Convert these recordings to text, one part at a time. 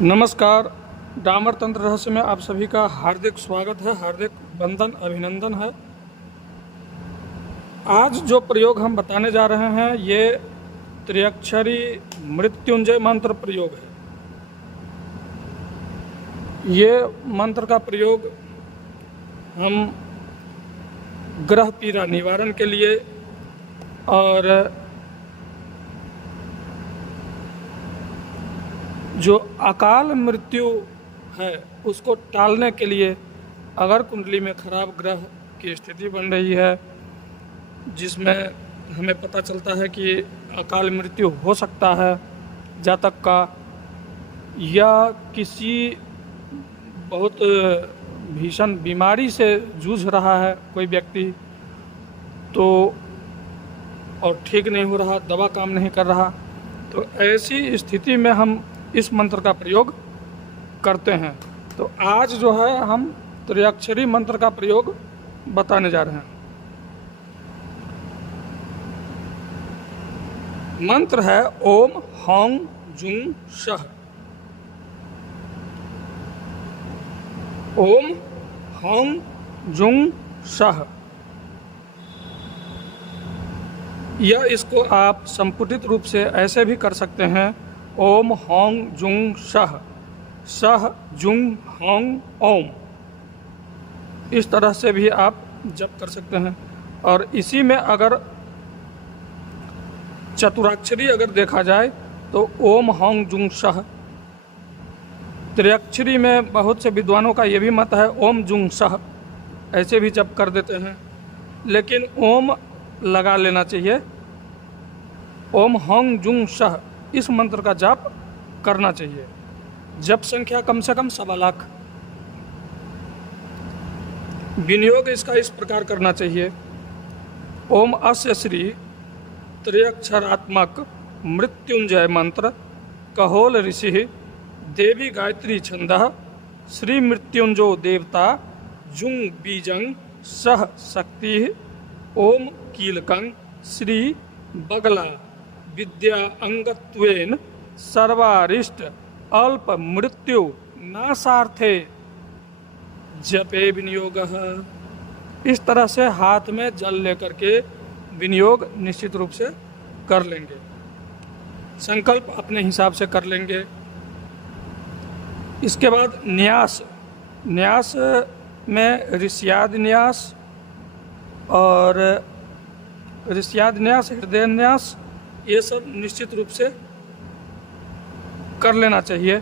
नमस्कार। डामर तंत्र रहस्य में आप सभी का हार्दिक स्वागत है, हार्दिक वंदन अभिनंदन है। आज जो प्रयोग हम बताने जा रहे हैं ये त्रिअक्षरी मृत्युंजय मंत्र प्रयोग है। ये मंत्र का प्रयोग हम ग्रह पीड़ा निवारण के लिए और जो अकाल मृत्यु है उसको टालने के लिए, अगर कुंडली में खराब ग्रह की स्थिति बन रही है जिसमें हमें पता चलता है कि अकाल मृत्यु हो सकता है जातक का, या किसी बहुत भीषण बीमारी से जूझ रहा है कोई व्यक्ति तो और ठीक नहीं हो रहा, दवा काम नहीं कर रहा, तो ऐसी स्थिति में हम इस मंत्र का प्रयोग करते हैं। तो आज जो है हम त्रिअक्षरी मंत्र का प्रयोग बताने जा रहे हैं। मंत्र है ओम हौं जुं शह। ओम हौं जुं शह। यह इसको आप संपुटित रूप से ऐसे भी कर सकते हैं, ओम हौं जुं शह, शह जुं हौं ओम। इस तरह से भी आप जप कर सकते हैं। और इसी में अगर चतुराक्षरी अगर देखा जाए तो ओम हौं जुं शह। त्रिअक्षरी में बहुत से विद्वानों का ये भी मत है ओम जुं शह, ऐसे भी जप कर देते हैं, लेकिन ओम लगा लेना चाहिए। ओम हौं जुं शह इस मंत्र का जाप करना चाहिए। जप संख्या कम से कम 1.25 लाख। विनियोग इसका इस प्रकार करना चाहिए, ओम अस्य श्री त्रिअक्षरात्मक मृत्युंजय मंत्र कहोल ऋषि देवी गायत्री छंदः श्री मृत्युंजो देवता जुं बीजं सह शक्ति ओम कीलकं श्री बगला विद्या अंगत्वेन सर्वारिष्ट अल्प मृत्यु नासार्थे जपे विनियोगः। इस तरह से हाथ में जल लेकर के विनियोग निश्चित रूप से कर लेंगे, संकल्प अपने हिसाब से कर लेंगे। इसके बाद न्यास। न्यास में ऋष्याद न्यास और ऋष्याद न्यास, हृदय न्यास, ये सब निश्चित रूप से कर लेना चाहिए।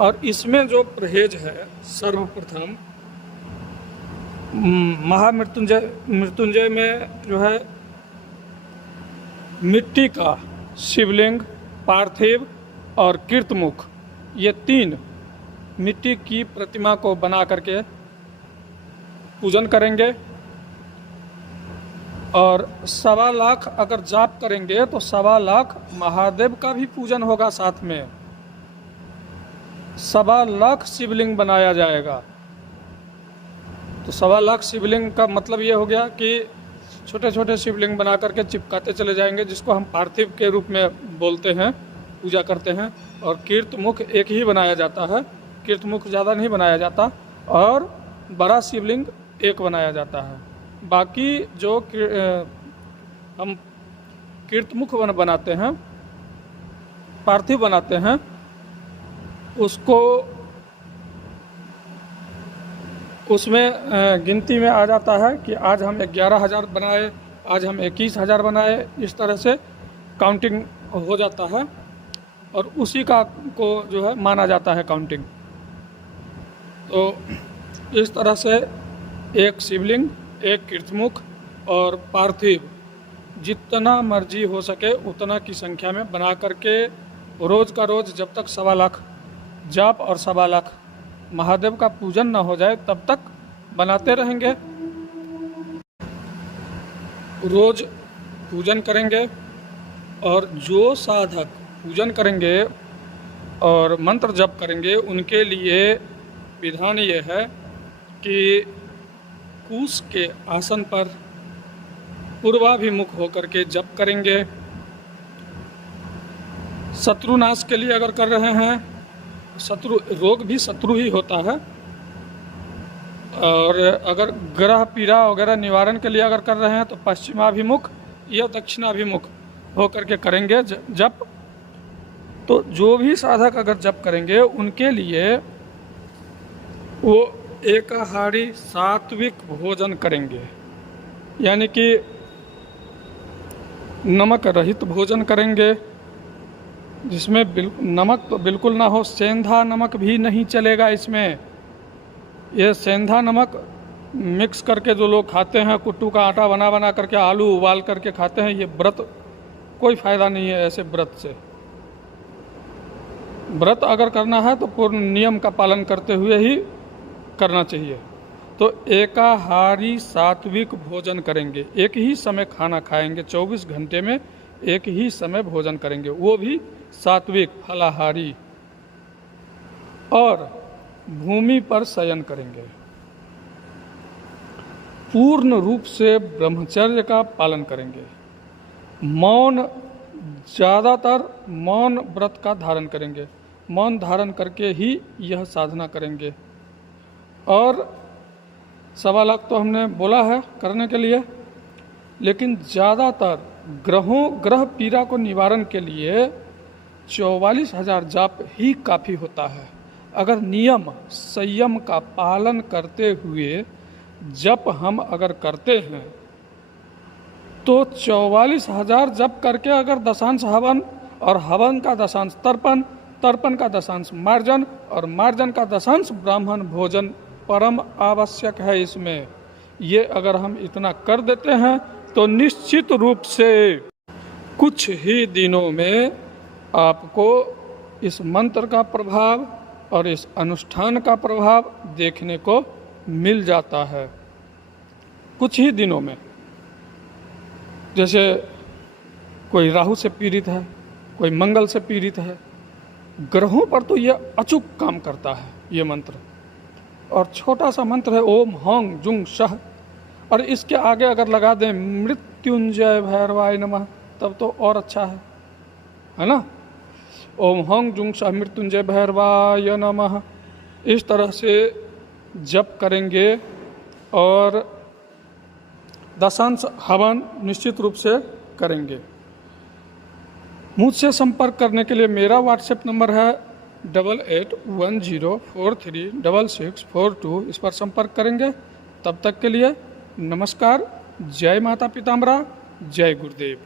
और इसमें जो परहेज है, सर्वप्रथम मृत्युंजय में जो है मिट्टी का शिवलिंग, पार्थिव और कीर्तमुख, ये 3 मिट्टी की प्रतिमा को बना करके पूजन करेंगे। और 1.25 लाख अगर जाप करेंगे तो 1.25 लाख महादेव का भी पूजन होगा साथ में। 1.25 लाख शिवलिंग बनाया जाएगा। तो 1.25 लाख शिवलिंग का मतलब ये हो गया कि छोटे छोटे शिवलिंग बना करके चिपकाते चले जाएंगे, जिसको हम पार्थिव के रूप में बोलते हैं, पूजा करते हैं। और कीर्तमुख एक ही बनाया जाता है, कीर्तमुख ज़्यादा नहीं बनाया जाता, और बड़ा शिवलिंग एक बनाया जाता है। बाकी जो हम कीर्तमुख बनाते हैं, पार्थिव बनाते हैं, उसको उसमें गिनती में आ जाता है कि आज हम 11,000 बनाए, आज हम 21,000 बनाए, इस तरह से काउंटिंग हो जाता है और उसी का को जो है माना जाता है काउंटिंग। तो इस तरह से एक शिवलिंग, एक कीर्तमुख और पार्थिव जितना मर्जी हो सके उतना की संख्या में बना करके रोज़ का रोज़ जब तक 1.25 लाख जाप और 1.25 लाख महादेव का पूजन न हो जाए तब तक बनाते रहेंगे। रोज़ पूजन करेंगे। और जो साधक पूजन करेंगे और मंत्र जप करेंगे उनके लिए विधान ये है कि कुश के आसन पर पूर्वाभिमुख होकर के जप करेंगे। शत्रुनाश के लिए अगर कर रहे हैं शत्रु रोग भी शत्रु ही होता है। और अगर ग्रह पीड़ा वगैरह निवारण के लिए अगर कर रहे हैं तो पश्चिमाभिमुख या दक्षिणाभिमुख होकर के करेंगे जप। तो जो भी साधक अगर जप करेंगे उनके लिए वो एकाहारी सात्विक भोजन करेंगे, यानी कि नमक रहित भोजन करेंगे, जिसमें नमक तो बिल्कुल ना हो। सेंधा नमक भी नहीं चलेगा इसमें। ये सेंधा नमक मिक्स करके जो लोग खाते हैं, कुट्टू का आटा बना बना करके आलू उबाल करके खाते हैं, ये व्रत कोई फ़ायदा नहीं है ऐसे व्रत से। व्रत अगर करना है तो पूर्ण नियम का पालन करते हुए ही करना चाहिए। तो एकाहारी सात्विक भोजन करेंगे, एक ही समय खाना खाएंगे, 24 घंटे में एक ही समय भोजन करेंगे, वो भी सात्विक फलाहारी। और भूमि पर शयन करेंगे। पूर्ण रूप से ब्रह्मचर्य का पालन करेंगे। मौन, ज़्यादातर मौन व्रत का धारण करेंगे, मौन धारण करके ही यह साधना करेंगे। और 1.25 लाख तो हमने बोला है करने के लिए, लेकिन ज़्यादातर ग्रह पीड़ा को निवारण के लिए 44,000 जाप ही काफ़ी होता है। अगर नियम संयम का पालन करते हुए जप हम अगर करते हैं तो 44,000 जप करके अगर दशांश हवन और हवन का दशांश तर्पण, तर्पण का दशांश मार्जन और मार्जन का दशांश ब्राह्मण भोजन परम आवश्यक है इसमें। ये अगर हम इतना कर देते हैं तो निश्चित रूप से कुछ ही दिनों में आपको इस मंत्र का प्रभाव और इस अनुष्ठान का प्रभाव देखने को मिल जाता है। कुछ ही दिनों में, जैसे कोई राहु से पीड़ित है, कोई मंगल से पीड़ित है, ग्रहों पर तो ये अचूक काम करता है ये मंत्र। और छोटा सा मंत्र है ओम हौंग जुंग शह, और इसके आगे अगर लगा दें मृत्युंजय भैरवाय नमः तब तो और अच्छा है ना। ओम हौंग जुंग शह मृत्युंजय भैरवाय नमः, इस तरह से जप करेंगे। और दशांश हवन निश्चित रूप से करेंगे। मुझसे संपर्क करने के लिए मेरा व्हाट्सएप नंबर है 8810436642, इस पर संपर्क करेंगे। तब तक के लिए नमस्कार। जय माता पिताम्बरा, जय गुरुदेव।